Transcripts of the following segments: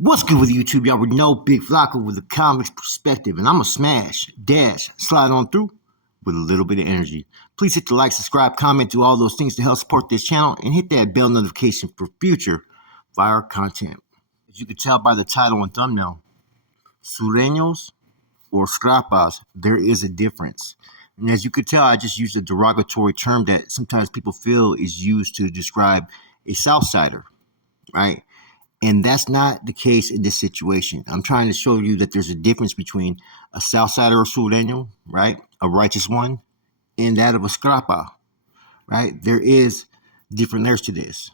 What's good with YouTube? Y'all already know Big Flocka with a comics perspective, and I'm a slide on through with a little bit of energy. Please hit the like, subscribe, comment, do all those things to help support this channel, and hit that bell notification for future fire content. As you can tell by the title and thumbnail, sureños or scrappas, there is a difference. And as you can tell, I just used a derogatory term that sometimes people feel is used to describe a southsider, right? And that's not the case in this situation. I'm trying to show you that there's a difference between a Southsider or Sureño, right? A righteous one, and that of a scrappa, right? There is different layers to this.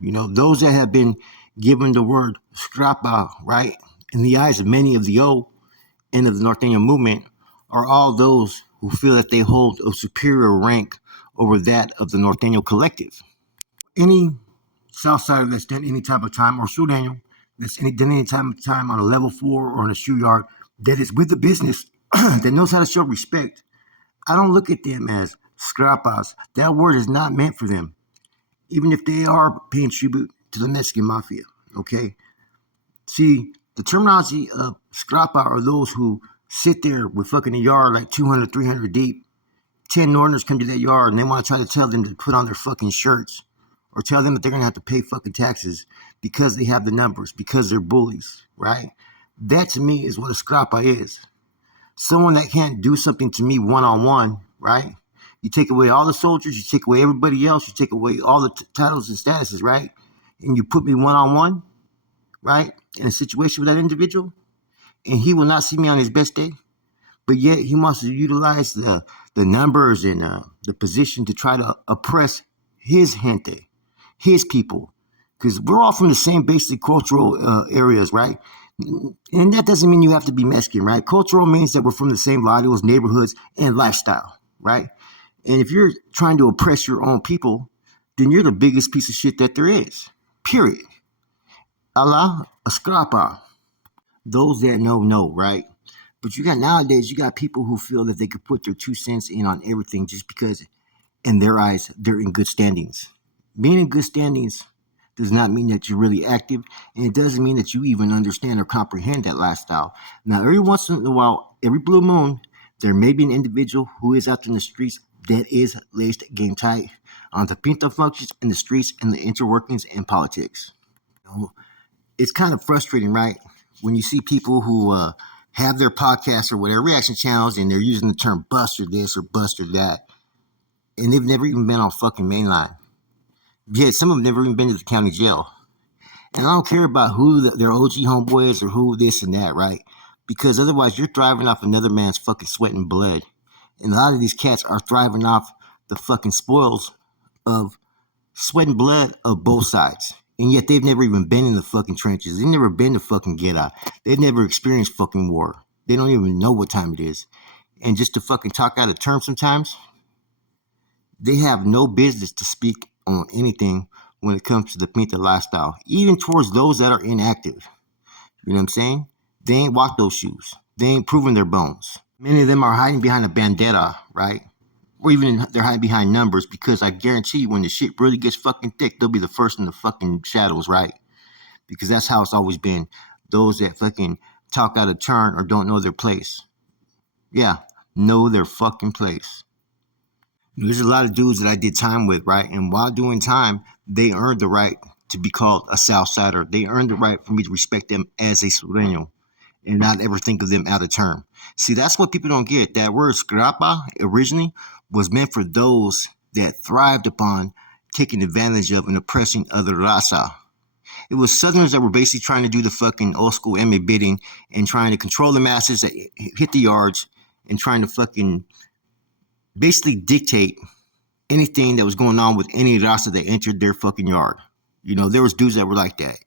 You know, those that have been given the word scrappa, right, in the eyes of many of the old and of the Norteño movement, are all those who feel that they hold a superior rank over that of the Norteño collective. Any Southsider that's done any type of time, or Sureño that's done any type of time on a level 4 or in a shoe yard that is with the business, that knows how to show respect, I don't look at them as scrappas. That word is not meant for them, even if they are paying tribute to the Mexican mafia, okay? See, the terminology of scrappa are those who sit there with fucking a yard like 200, 300 deep. 10 Northerners come to that yard and they want to try to tell them to put on their fucking shirts or tell them that they're going to have to pay fucking taxes because they have the numbers, because they're bullies, right? That to me is what a scrappa is. Someone that can't do something to me one-on-one, right? You take away all the soldiers, you take away everybody else, you take away all the titles and statuses, right? And you put me one-on-one, right? In a situation with that individual, and he will not see me on his best day, but yet he wants to utilize the numbers and the position to try to oppress his gente, his people, because we're all from the same basic cultural areas, right? And that doesn't mean you have to be Mexican, right? Cultural means that we're from the same barrios, neighborhoods, and lifestyle, right? And if you're trying to oppress your own people, then you're the biggest piece of shit that there is, period. Allah, a scrappa. Those that know, right? But nowadays, you got people who feel that they could put their 2 cents in on everything just because in their eyes, they're in good standings. Being in good standings does not mean that you're really active, and it doesn't mean that you even understand or comprehend that lifestyle. Now, every once in a while, every blue moon, there may be an individual who is out in the streets that is laced game tight on the pinto functions in the streets and the interworkings in politics. You know, it's kind of frustrating, right? When you see people who have their podcasts or whatever reaction channels and they're using the term bust or this or bust or that, and they've never even been on fucking mainline. Yet some of them never even been to the county jail. And I don't care about who their OG homeboy is or who this and that, right? Because otherwise you're thriving off another man's fucking sweat and blood. And a lot of these cats are thriving off the fucking spoils of sweat and blood of both sides. And yet they've never even been in the fucking trenches. They've never been to fucking get out. They've never experienced fucking war. They don't even know what time it is. And just to fucking talk out of term sometimes, they have no business to speak on anything when it comes to the pinta lifestyle, even towards those that are inactive. You know what I'm saying? They ain't walked those shoes. They ain't proven their bones. Many of them are hiding behind a bandera, right? Or even they're hiding behind numbers, because I guarantee you when the shit really gets fucking thick, they'll be the first in the fucking shadows, right? Because that's how it's always been. Those that fucking talk out of turn or don't know their place. Yeah, know their fucking place. There's a lot of dudes that I did time with, right? And while doing time, they earned the right to be called a Southsider. They earned the right for me to respect them as a Sureño and not ever think of them out of term. See, that's what people don't get. That word scrappa originally was meant for those that thrived upon taking advantage of and oppressing other raza. It was Southerners that were basically trying to do the fucking old school MA bidding and trying to control the masses that hit the yards and trying to fucking basically dictate anything that was going on with any raza that entered their fucking yard. You know, there was dudes that were like that.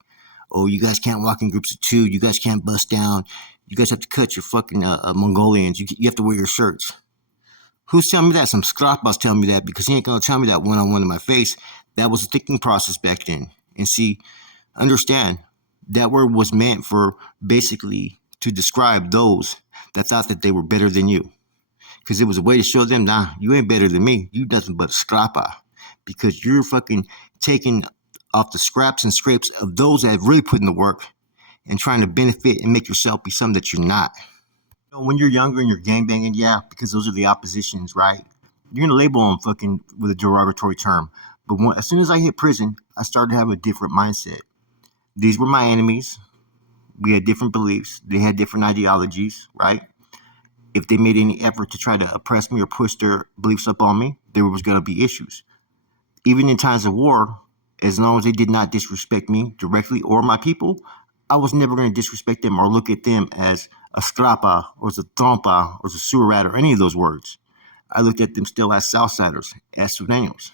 Oh, you guys can't walk in groups of 2. You guys can't bust down. You guys have to cut your fucking Mongolians. You have to wear your shirts. Who's telling me that? Some scrappas telling me that, because he ain't going to tell me that one-on-one in my face. That was a thinking process back then. And see, understand, that word was meant for basically to describe those that thought that they were better than you. Because it was a way to show them, nah, you ain't better than me. You nothing but a scrappa. Because you're fucking taking off the scraps and scrapes of those that have really put in the work and trying to benefit and make yourself be something that you're not. You know, when you're younger and you're gangbanging, yeah, because those are the oppositions, right? You're gonna label them fucking with a derogatory term. But as soon as I hit prison, I started to have a different mindset. These were my enemies. We had different beliefs. They had different ideologies, right? If they made any effort to try to oppress me or push their beliefs up on me, there was going to be issues. Even in times of war, as long as they did not disrespect me directly or my people, I was never going to disrespect them or look at them as a scrappa or as a trompa or as a sewer rat or any of those words. I looked at them still as southsiders, as Sudanos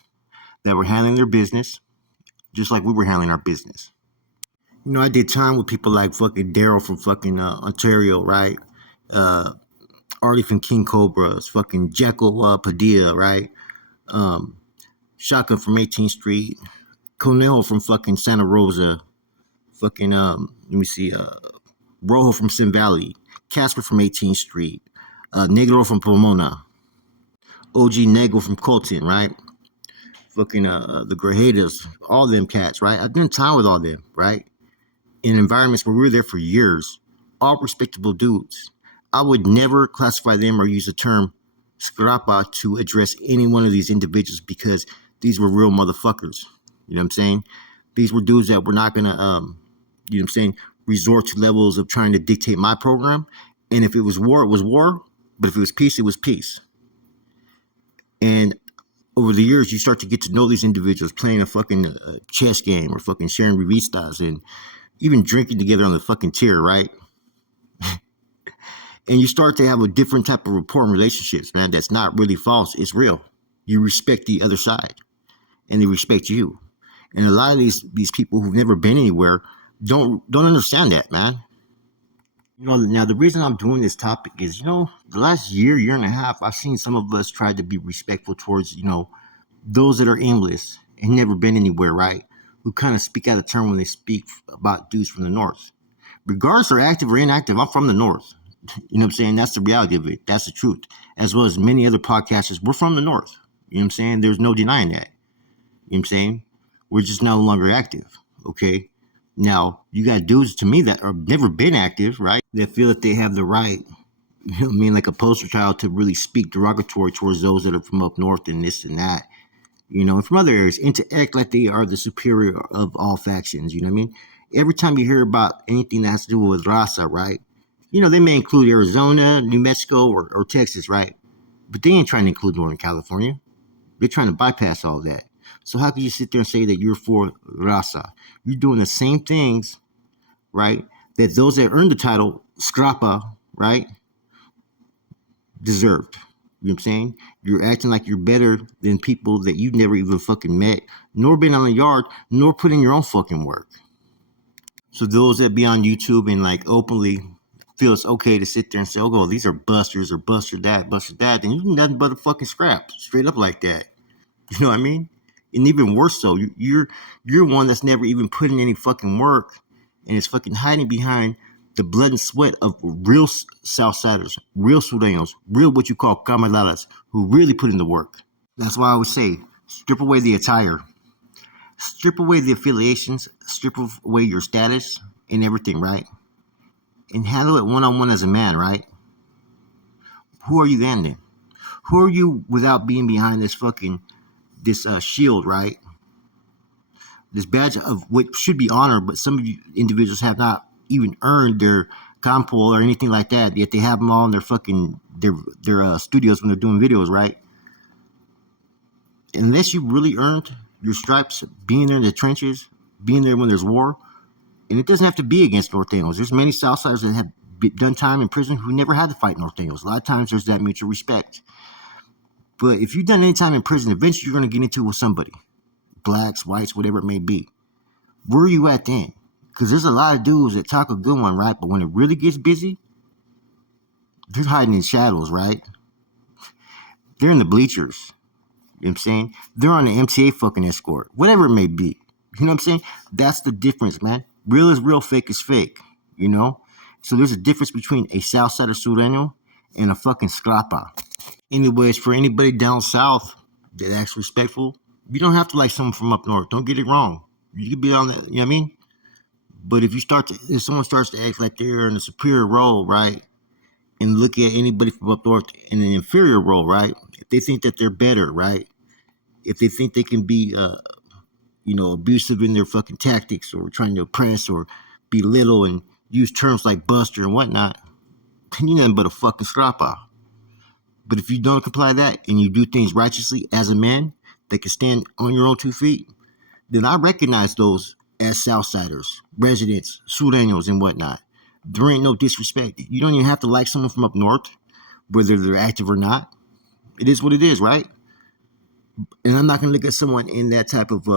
that were handling their business just like we were handling our business. You know, I did time with people like fucking Daryl from fucking Ontario, right? Uh, Artie from King Cobras, fucking Jekyll Padilla, right? Um, Shotgun from 18th Street, Conejo from fucking Santa Rosa, fucking let me see, Rojo from Sin Valley, Casper from 18th Street, Negro from Pomona, OG Negro from Colton, right? Fucking the Grajadas, all them cats, right? I've done time with all them, right? In environments where we were there for years, all respectable dudes. I would never classify them or use the term scrappa to address any one of these individuals because these were real motherfuckers. You know what I'm saying? These were dudes that were not gonna, you know what I'm saying, resort to levels of trying to dictate my program. And if it was war, it was war. But if it was peace, it was peace. And over the years, you start to get to know these individuals playing a fucking chess game or fucking sharing revistas and even drinking together on the fucking tier, right? And you start to have a different type of rapport and relationships, man. That's not really false. It's real. You respect the other side, and they respect you. And a lot of these people who've never been anywhere don't understand that, man. You know, now the reason I'm doing this topic is, you know, the last year and a half, I've seen some of us try to be respectful towards, you know, those that are English and never been anywhere, right? Who kind of speak out of turn when they speak about dudes from the north. Regardless they're active or inactive, I'm from the north. You know what I'm saying? That's the reality of it. That's the truth. As well as many other podcasters, we're from the north. You know what I'm saying? There's no denying that. You know what I'm saying? We're just no longer active. Okay. Now, you got dudes to me that have never been active, right? That feel that they have the right, you know what I mean, like a poster child to really speak derogatory towards those that are from up north and this and that, you know, and from other areas, and to act like they are the superior of all factions, you know what I mean? Every time you hear about anything that has to do with raza, right? You know, they may include Arizona, New Mexico, or Texas, right? But they ain't trying to include Northern California. They're trying to bypass all that. So how can you sit there and say that you're for raza? You're doing the same things, right, that those that earned the title, scrappa, right, deserved. You know what I'm saying? You're acting like you're better than people that you've never even fucking met, nor been on the yard, nor put in your own fucking work. So those that be on YouTube and like openly feel it's okay to sit there and say, oh, these are busters or buster that, then you're nothing but a fucking scrap, straight up like that. You know what I mean? And even worse so, you're one that's never even put in any fucking work and is fucking hiding behind the blood and sweat of real Southsiders, real Sudanos, real what you call camaradas, who really put in the work. That's why I would say, strip away the attire, strip away the affiliations, strip away your status and everything, right? And handle it one-on-one as a man, right? Who are you then? Who are you without being behind this shield, right? This badge of what should be honored, but some of you individuals have not even earned their compo or anything like that, yet they have them all in their fucking their studios when they're doing videos, right? Unless you really earned your stripes, being there in the trenches, being there when there's war, and it doesn't have to be against Norteños. There's many Southsiders that have done time in prison who never had to fight Norteños. A lot of times there's that mutual respect. But if you've done any time in prison, eventually you're going to get into it with somebody. Blacks, whites, whatever it may be. Where are you at then? Because there's a lot of dudes that talk a good one, right? But when it really gets busy, they're hiding in shadows, right? They're in the bleachers. You know what I'm saying? They're on the MTA fucking escort. Whatever it may be. You know what I'm saying? That's the difference, man. Real is real, fake is fake. You know? So there's a difference between a Southsider Sureño and a fucking scrappa. Anyways, for anybody down south that acts respectful, you don't have to like someone from up north. Don't get it wrong. You could be on the, you know what I mean? But if someone starts to act like they're in a superior role, right, and look at anybody from up north in an inferior role, right, if they think that they're better, right, if they think they can be, abusive in their fucking tactics or trying to oppress or belittle and use terms like buster and whatnot, then you're nothing but a fucking scrappa. But if you don't comply that and you do things righteously as a man that can stand on your own 2 feet, then I recognize those as southsiders, residents, sureños, and whatnot. There ain't no disrespect. You don't even have to like someone from up north, whether they're active or not. It is what it is, right? And I'm not going to look at someone in that type of,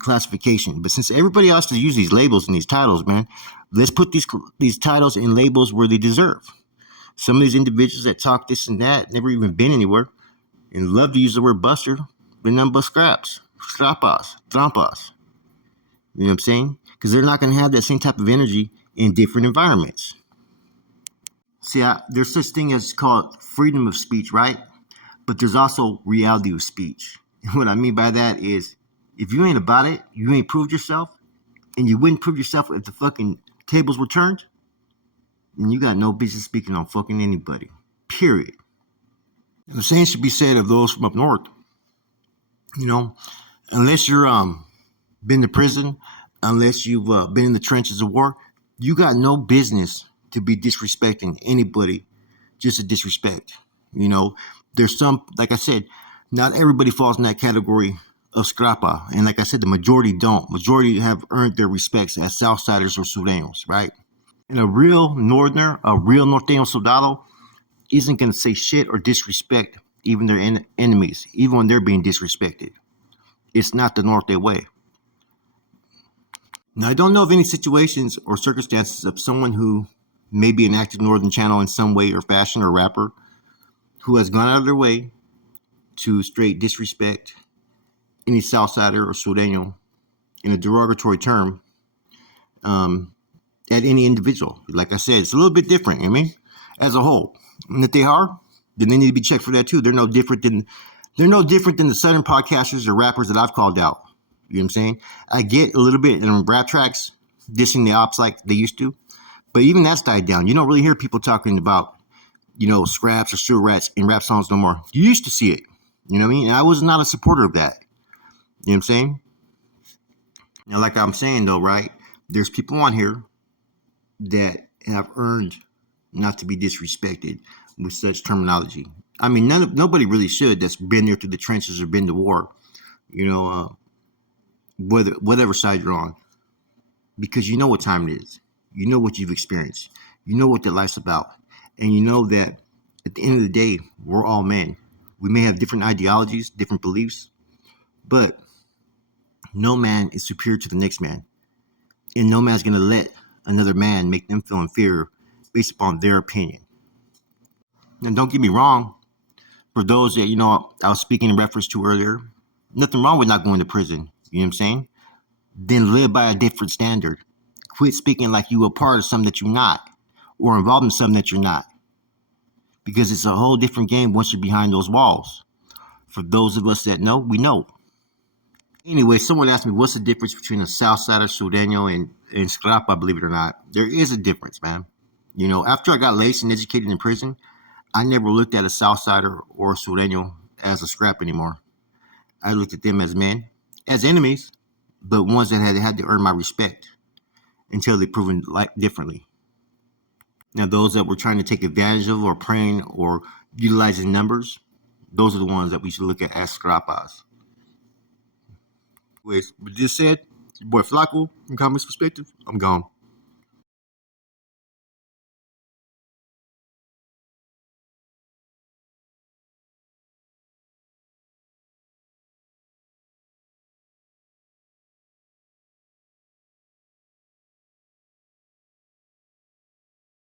classification. But since everybody else to use these labels and these titles, man, let's put these titles and labels where they deserve. Some of these individuals that talk this and that, never even been anywhere, and love to use the word buster, they're none but scrappas, trampas. You know what I'm saying? Because they're not going to have that same type of energy in different environments. See, there's such thing as called freedom of speech, right? But there's also reality of speech. And what I mean by that is, if you ain't about it, you ain't proved yourself, and you wouldn't prove yourself if the fucking tables were turned, then you got no business speaking on fucking anybody. Period. The same should be said of those from up north. Unless you're been to prison, unless you've been in the trenches of war, you got no business to be disrespecting anybody just to disrespect. There's some, like I said, not everybody falls in that category of scrappa. And like I said, the majority don't. Majority have earned their respects as southsiders or sureños, right? And a real northerner, a real norteño soldado isn't going to say shit or disrespect even their enemies, even when they're being disrespected. It's not the Norte way. Now, I don't know of any situations or circumstances of someone who may be an active Northern channel in some way or fashion or rapper who has gone out of their way to straight disrespect any Southsider or Sureño in a derogatory term at any individual. Like I said, it's a little bit different, as a whole. And if they are, then they need to be checked for that too. They're no different than the Southern podcasters or rappers that I've called out. You know what I'm saying? I get a little bit in rap tracks dissing the ops like they used to, but even that's died down. You don't really hear people talking about, scraps or sewer rats in rap songs no more. You used to see it. You know what I mean? And I was not a supporter of that. You know what I'm saying? Now, like I'm saying though, right? There's people on here that have earned not to be disrespected with such terminology. I mean, nobody really should that's been there through the trenches or been to war. Whatever side you're on, because you know what time it is. You know what you've experienced. You know what their life's about. And you know that at the end of the day, we're all men. We may have different ideologies, different beliefs, but no man is superior to the next man. And no man's going to let another man make them feel inferior based upon their opinion. And don't get me wrong, for those that, I was speaking in reference to earlier, nothing wrong with not going to prison. You know what I'm saying? Then live by a different standard. Quit speaking like you a part of something that you're not, or involved in something that you're not. Because it's a whole different game once you're behind those walls. For those of us that know, we know. Anyway, someone asked me, what's the difference between a Southsider, Sureño, and scrappa, believe it or not. There is a difference, man. After I got laced and educated in prison, I never looked at a Southsider or a Sureño as a scrap anymore. I looked at them as men, as enemies, but ones that had to earn my respect until they proven differently. Now, those that were trying to take advantage of or preying or utilizing numbers, those are the ones that we should look at as scrappas. With this said, your boy Flaco from Comics Perspective, I'm gone.